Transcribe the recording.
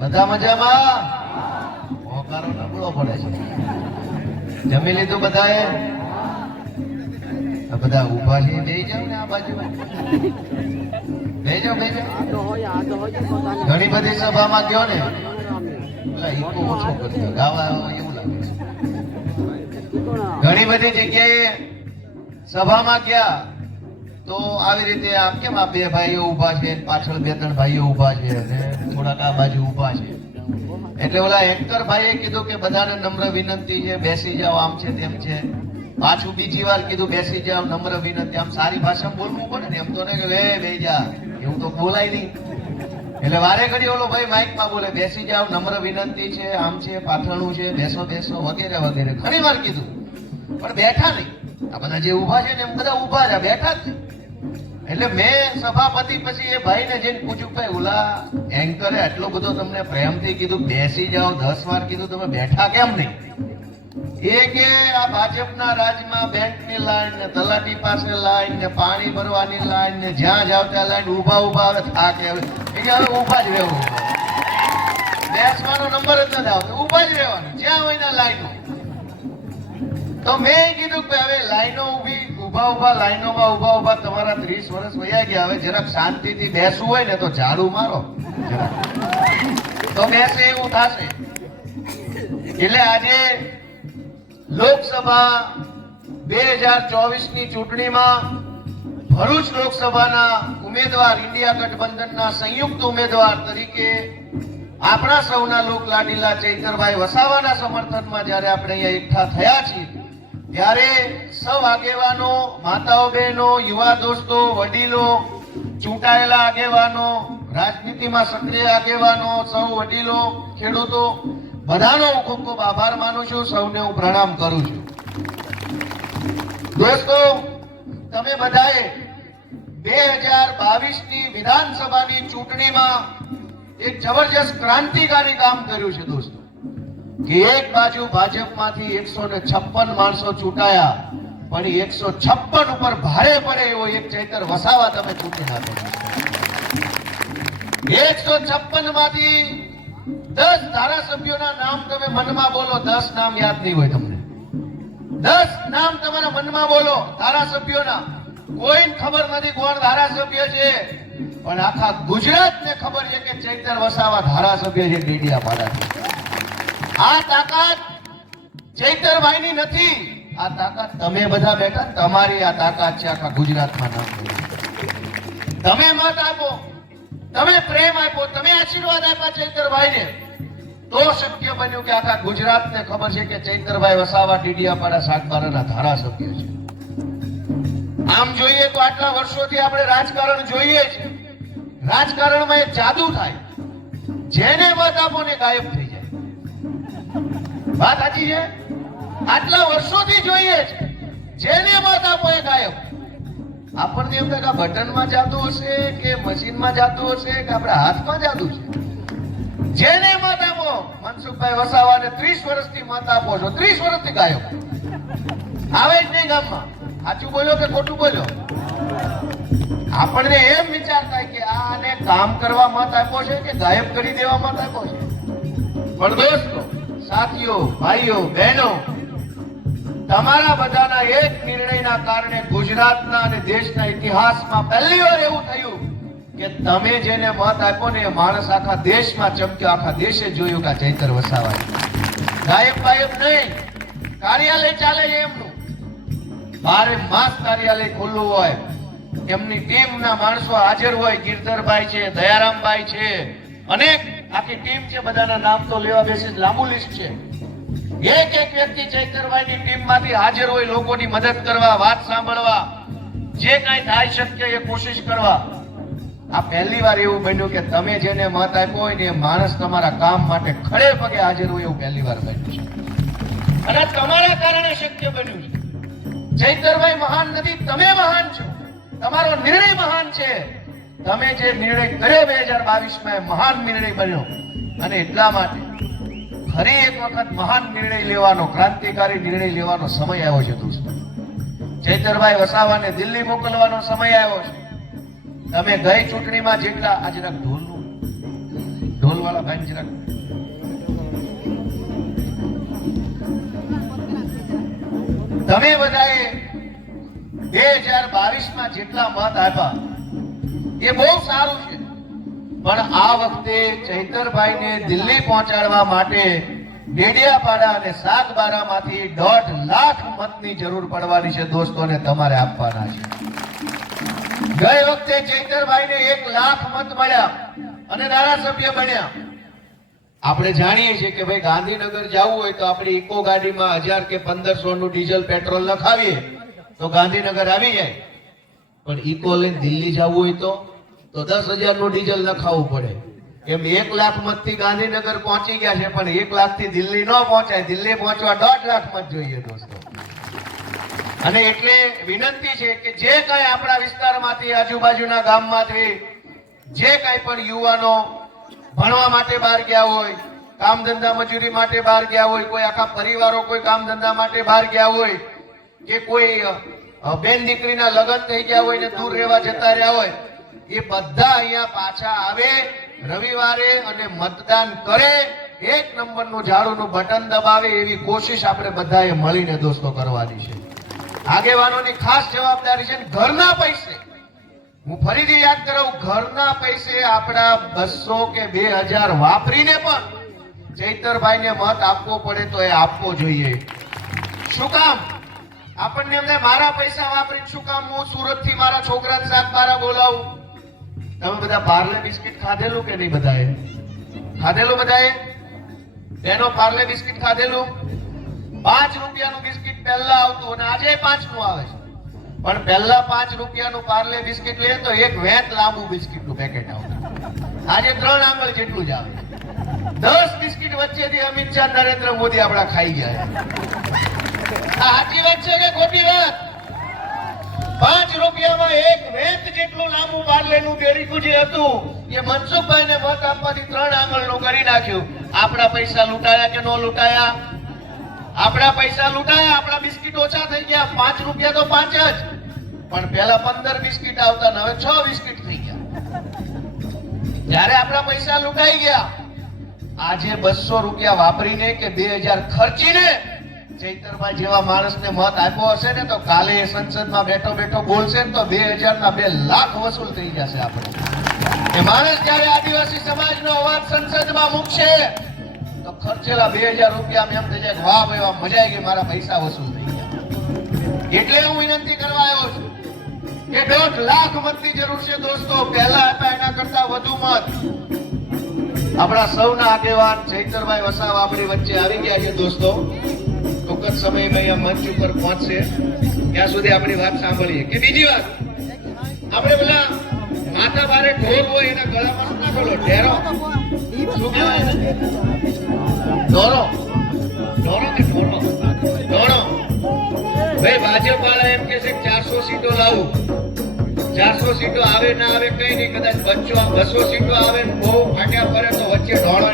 બધા મજામાં? હોકારો નબળો પડે છે. જમી લીધું બધાએ? બધા ઊભા છે, બેહી જાવ ને આ બાજુ. બેહી જાવ. ઘણી બધી સભામાં ગયો ને, ઈકો ઓછો કર્યો, ગાવા એવું લાગે છે. ઘણી બધી જગ્યાએ સભામાં ગયા તો આવી રીતે આમ કેમ આ બે ભાઈઓ ઊભા છે, પાછળ બે ત્રણ ભાઈઓ ઊભા છે અને થોડાક આ બાજુ ઊભા છે. એટલે ઓલા એન્કર ભાઈએ કીધું કે બધાને નમ્ર વિનંતી છે, બેસી જાઓ, આમ છે તેમ છે. પાછું બીજી વાર કીધું બેસી જાઓ, નમ્ર વિનંતી. આમ સારી ભાષામાં બોલવું પડે ને, એમ તો ને કે બેસી જા, એવું તો બોલાય નહીં. એટલે વારે ઘડી ઓલો ભાઈ માઇકમાં બોલે બેસી જાઓ, નમ્ર વિનંતી છે, આમ છે, પાથરણું છે, બેસો બેસો વગેરે વગેરે ઘણી વાર કીધું, પણ બેઠા નહીં. આ બધા જે ઊભા છે ને એમ બધા ઊભા છે, બેઠા જ નહીં. એટલે મેં સભાપતિ પછી એ ભાઈને જઈને પૂછ્યું, ભાઈ ઓલા એન્કરે આટલો બધો તમને પ્રેમથી કીધું બેસી જાઓ, 10 વાર કીધું, તમે બેઠા કેમ નહીં? એ કે આ ભાજપના રાજમાં બેંકની લાઈન ને તલાટી પાસે લાઈન ને પાણી ભરવાની લાઈન ને જ્યાં જાવ ત્યાં લાઈન, ઊભા ઊભા હવે થાક આવે. એ કે હવે ઊભા જ રહેવું, બેસવાનો નંબર જ નથી આવતો, ઊભા જ રહેવાનું જ્યાં હોય ને લાઈનો. તો મેં કીધું કે હવે લાઈનો ઊભી ઊભા લાઈનોમાં ઊભા તમારા 30 વર્ષ વયા ગયા, હવે જરાક શાંતિથી બેસવું હોય ને તો ઝાડુ મારો તો બેસે એવું થશે. એટલે આજે લોકસભા 2024 ની ચૂંટણીમાં ભરૂચ લોકસભાના ઉમેદવાર, ઇન્ડિયા ગઠબંધનના સંયુક્ત ઉમેદવાર તરીકે આપણા સૌના લોક લાડીલા ચૈતરભાઈ વસાવાના સમર્થનમાં જ્યારે આપણે અહીંયા એકઠા થયા છીએ, ત્યારે સૌ આગેવાનો, માતાઓ, બહેનો, યુવા દોસ્તો, વડીલો, ચૂંટાયેલા આગેવાનો, રાજનીતિમાં સક્રિય આગેવાનો, સૌ વડીલો, ખેડૂતો, બધાનો હું ખૂબ ખૂબ આભાર માનું છું. સૌને હું પ્રણામ કરું છું. દોસ્તો, તમે બધાએ 2022 ની વિધાનસભાની ચૂંટણીમાં એક જબરજસ્ત ક્રાંતિકારી કામ કર્યું છે દોસ્તો, કે એક બાજુ ભાજપમાંથી 156 માણસો ચૂંટાયા, પણ 156 ઉપર ભારે પડે એવો એક ચૈતર વસાવા તમે ચૂંટી નાખ્યો. 156 માંથી 10 ધારાસભ્યોના નામ તમે મનમાં બોલો, 10 નામ યાદ નહીં હોય તમને, 10 નામ તમારા મનમાં બોલો ધારાસભ્યોના. કોઈને ખબર નથી કોણ ધારાસભ્ય છે, પણ આખા ગુજરાતને ખબર છે કે ચૈતર વસાવા ધારાસભ્ય છે ડેડિયાપાડાથી. આ તાકાત ચૈતરભાઈની નથી, આ તાકાત તમે બધા બેઠા, તમારી આ તાકાત છે આખા ગુજરાતમાં. નામ તમે મત આપો, તમે પ્રેમ આપ્યો, તમે આશીર્વાદ આપ્યા ચૈતરભાઈને, તો શક્ય બન્યું કે આખા ગુજરાતને ખબર છે કે ચૈતરભાઈ વસાવા ડેડિયાપાડા સાગબારાના ધારાસભ્ય છે. આમ જોઈએ તો આટલા વર્ષોથી આપણે રાજકારણ જોઈએ છે, રાજકારણમાં એક જાદુ થાય, જેને મત આપો ને ગાયબ થઈ જાય. વાત સાચી છે? આટલા વર્ષોથી જોઈએ છે, જેને મત આપો એ ગાયબ. આપણને એમ થાય કે બટનમાં જાદુ હશે કે મશીનમાં જાદુ હશે કે આપણા હાથમાં જાદુ છે. જેને મત આપો, મનસુખભાઈ વસાવાને 30 વર્ષથી મત આપો છો, 30 વર્ષથી ગાયબ, આવે જ નહીં ગામમાં. સાચું બોલ્યો કે ખોટું બોલ્યો? આપણને એમ વિચાર થાય કે આને કામ કરવા મત આપ્યો છે કે ગાયબ કરી દેવા મત આપ્યો છે. પણ દોસ્તો, સાથીઓ, ભાઈઓ, બહેનો, તમારા બધાના એક નિર્ણયના કારણે ગુજરાતના અને દેશના ઇતિહાસમાં પહેલી વાર એવું થયું કે તમે જેને મત આપ્યો ને એ માણસ આખા દેશમાં ચમક્યો, આખા દેશે જોયું કે ચૈતર વસાવા ગાયબ બાયબ નહીં. કાર્યાલય ચાલે છે એમનું, 12 માસ કાર્યાલય ખુલ્લું હોય, એમની ટીમના માણસો હાજર હોય, ગિરધરભાઈ છે, દયારામભાઈ છે, અનેક આખી ટીમ છે. બધાના નામ તો લેવા બેસી લાંબુ લિસ્ટ છે. એક એક વ્યક્તિ ચૈતરભાઈની ટીમમાંથી હાજર હોય, લોકોની મદદ કરવા, વાત સાંભળવા, જે કાંઈ થાય શક્ય એ કોશિશ કરવા. આ પહેલી વાર એવું બન્યું કે તમે જેને મત આપ્યો હોય ને એ માણસ તમારા કામ માટે ખડે પગે હાજર હોય, એવું પહેલી વાર બન્યું છે. અને તમારા કારણે શક્ય બન્યું છે. ચૈતરભાઈ મહાન નથી, તમે મહાન છો. તમારો નિર્ણય મહાન છે. તમે જે નિર્ણય કર્યો 2022 માં મહાન નિર્ણય બન્યો, અને એટલા માટે ફરી એક વખત મહાન નિર્ણય લેવાનો, ક્રાંતિકારી નિર્ણય લેવાનો સમય આવ્યો છે દોસ્તો. ચૈતરભાઈ વસાવાને દિલ્હી મોકલવાનો સમય આવ્યો છે. તમે ગઈ ચૂંટણીમાં જેટલા, આ જરાક ઢોલ ઢોલ વાળા ભાઈ જરાક તમે બધાએ 2022 માં જેટલા મત આપ્યા એ બહુ સારું છે, પણ આ વખતે ચૈતરભાઈને દિલ્હી પહોંચાડવા માટે ડેડિયાપાડા અને સાગબારામાંથી 1.5 લાખ મતની જરૂર પડવાની છે દોસ્તોને, તમારે આપવાના છે. ગઈ વખતે ચૈતરભાઈને 1 લાખ મત મળ્યા અને ધારાસભ્ય બન્યા. આપણે જાણીએ છીએ કે ભાઈ ગાંધીનગર જવું હોય તો આપણે ઇકો ગાડીમાં 1000 કે 1500 નું ડીઝલ પેટ્રોલ નખાવીએ તો ગાંધીનગર આવી જાય, પણ ઇકો લઈને દિલ્હી જવું હોય તો 10,000 નું ડીઝલ નખાવવું પડે. એમ 1 લાખ મત થી ગાંધીનગર પહોંચી ગયા છે, પણ 1 લાખ થી દિલ્હી ન પહોંચાય. દિલ્હી પહોંચવા 1.5 લાખ મત જોઈએ દોસ્તો. અને એટલે વિનંતી છે કે જે કઈ આપણા વિસ્તારમાંથી, આજુબાજુના ગામમાંથી જે કઈ પણ યુવાનો ભણવા માટે બહાર ગયા હોય, કામ ધંધા મજૂરી માટે બહાર ગયા હોય, કોઈ આખા પરિવારો કોઈ કામ ધંધા માટે બહાર ગયા હોય, કે કોઈ બેન દીકરીના લગ્ન થઈ ગયા હોય ને દૂર રહેવા જતા રહ્યા હોય, એ બધા અહીંયા પાછા આવે રવિવારે અને મતદાન કરે, 1 નંબરનું ઝાડુનું બટન દબાવે એવી કોશિશ આપણે બધાએ મળીને દોસ્તો કરવાની છે. આગેવાનોની ખાસ જવાબદારી છે. ઘરના પૈસે, હું ફરીથી યાદ કરાવું, ઘરના પૈસે આપણા 200 કે 2000 વાપરીને પણ ચૈતરભાઈને મત આપવો પડે તો એ આપવો જોઈએ. શું કામ? આપણને એમને મારા પૈસા વાપરીને શું કામ હું સુરત થી મારા છોકરાને સાગબારા બોલાવું? તમે બધા પાર્લે બિસ્કિટ ખાધેલું કે નહીં? બધાએ ખાધેલું? બધાએ એનો પાર્લે બિસ્કિટ ખાધેલું? 5 રૂપિયાનું બિસ્કિટ પહેલા આવતું અને આજે 5 નું આવે છે, પણ પહેલા 5 રૂપિયાનું પાર્લે બિસ્કિટ લે તો એક વેત લાંબુ બિસ્કિટનું પેકેટ આવતું, આજે 3 આંગળ જેટલું જ આવે. 10 બિસ્કિટ વચ્ચેથી અમિત શાહ, નરેન્દ્ર મોદી આપડા ખાઈ ગયા. સાચી વાત છે કે ખોટી વાત? 5 રૂપિયામાં એક વેત જેટલું લાંબુ પાર્લેનું બેરીકું જે હતું એ મનસુખભાઈને મત આપવાથી 3 આંગળનું કરી નાખ્યું. આપણા પૈસા લૂંટાયા કે ન લૂંટાયા? આપણા પૈસા લૂંટાયા. આપણા બિસ્કિટ ઓછા થઈ ગયા. 5 રૂપિયા તો 5 જ, પણ પહેલા 15 બિસ્કિટ આવતા ને હવે 6 બિસ્કિટ થઈ ગયા. જ્યારે આપણા પૈસા લૂંટાઈ ગયા, આજે 200 રૂપિયા વાપરીને કે 2000 ખર્ચીને ચૈતરભાઈ જેવા માણસને મત આપ્યો હશે ને તો કાલે સંસદમાં બેઠો બેઠો બોલશે ને તો 2000 ના 2 લાખ વસૂલ થઈ જશે. આપણે એ માણસ જયારે આદિવાસી સમાજનો અવાજ સંસદમાં મૂકશે તો ખર્ચેલા 2000 રૂપિયા એમ થઈ જાય, વાહ ભાઈ વાહ, મજા આવી ગઈ, મારા પૈસા વસૂલ થઈ ગયા. એટલે હું વિનંતી કરવા આવ્યો છું કે 1.5 લાખ મતની જરૂર છે દોસ્તો. પહેલા હતા એના કરતા વધુ મત આપણા સૌના આગેવાન ચૈતરભાઈ વસાવા આપણી વચ્ચે આવી ગયા છે દોસ્તો. ટૂંક જ સમયમાં અહીંયા મંચ ઉપર પહોંચશે, ત્યાં સુધી આપણી વાત સાંભળીએ. કે બીજી વાત, આપણે પેલા માથા બારે ઢોલ હોય એના ગળામાં શું નાખેલો? ઢેરો. શું કહેવાય? દોરો. દોરો કે ઢોરો? દોરો. ભાઈ ભાજપ વાળા એમ કે છે 400 સીટો લાવું. 400 સીટો આવે ના આવે કઈ નહીં, કદાચ 200 સીટો આવે બહુ ફાટ્યા પડે તો વચ્ચે ઢોળો